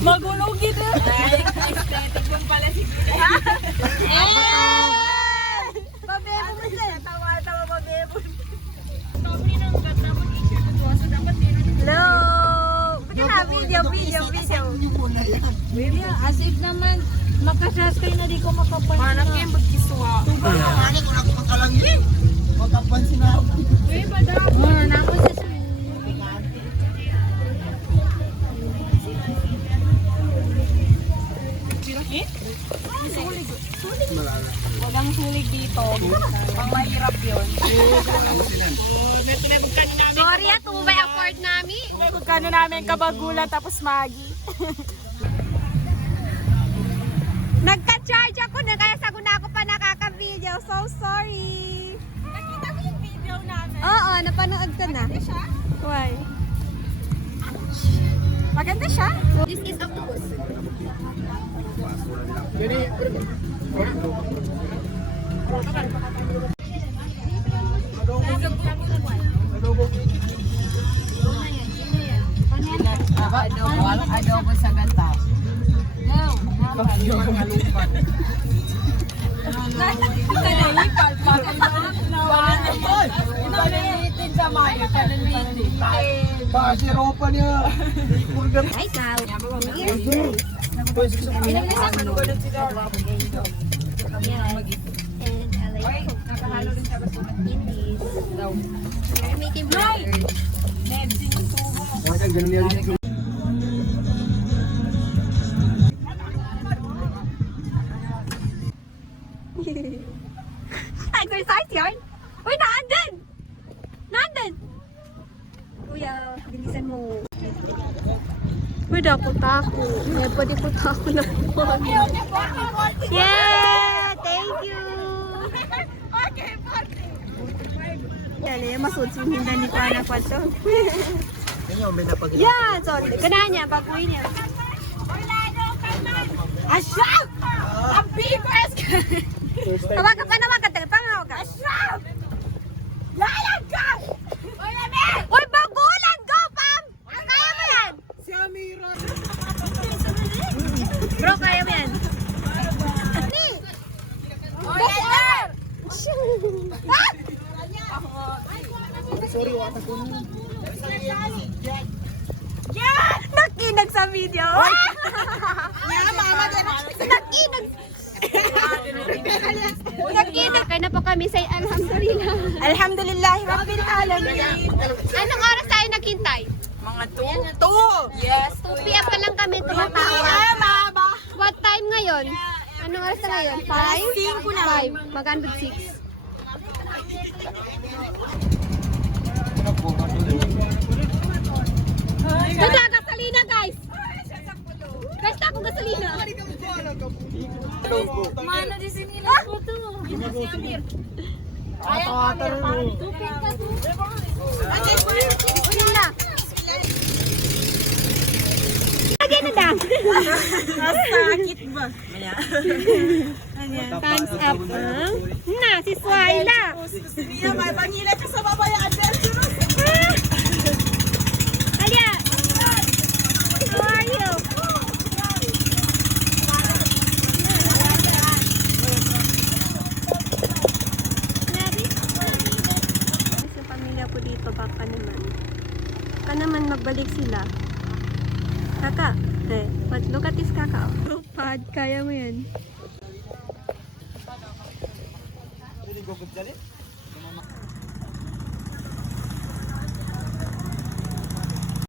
Magulog ito. Aesthetic mo pala si Gina. Babebo mo siya. Tawa-tawa babebo. Hello! Pwede na, video. Baby, as if naman, makasaskay na di ko makapansin. Manap kayo magkiswa. Ano kung ako makalangi? Makapansin ako. Baby, madami. Muna na ako sa Walang sulig dito. Pang mahirap yun. Sorry at umay afford namin. Magkano namin kabagulan tapos magi. Nagka-charge ako na kaya sago na ako pa nakaka-video. So sorry. Nakita mo yung video namin. Oo, napanood ko na. Maganda siya? Why? Maganda siya? This is octopus. Adobo sa gata. Kanalitin sa mayo. Kanalitin. Ropa niya. Ay, cow. Yeah. And I like Indies. We're making burgers. Exercise yarn? Uy, naandun! Naandun! Kuya, bilisan mo. Pwede ako tako. Pwede ko tako na po. Yeah! Thank you! Yan, yung masudsin hindi ni Pana pa to. Yan! Sorry. Ganahan niya, baguhin niya. Ashraf! Ang bigas! Tawagan pa naman ka. Pangaw ka. Ashraf! Layan ka! Uy, bagulan! Go, Pam! Kaya mo yan! Si Amira. Bro, kaya mo yan. Ni! Sorry, wata ko na. Yeah! Nakinag sa video! Yeah, mama, Nakinag! Nakinag! Kaya na po kami sa alhamdulillah. Alhamdulillah, Rabbil Alamin. Anong oras tayo naghintay? Mga 2. Yes, 2 p.m. pa lang kami tumatawag. mama. What time ngayon? Anong oras na ngayon? 5? 5 na. 5. Magkano 6? Wala gasolina, guys! Guys, tako gasolina! Mano di sini na foto. Si Amir. Ulit na! Lagyan na daw! Sakit ba? Thumbs up, ha? Na, si Swaila! Siya may pangila ka sa babayaan. Alia! How are you? Sa pamilya ko dito, baka naman magbalik sila. Kaka, look at this kaka. Pad, kaya mo yan.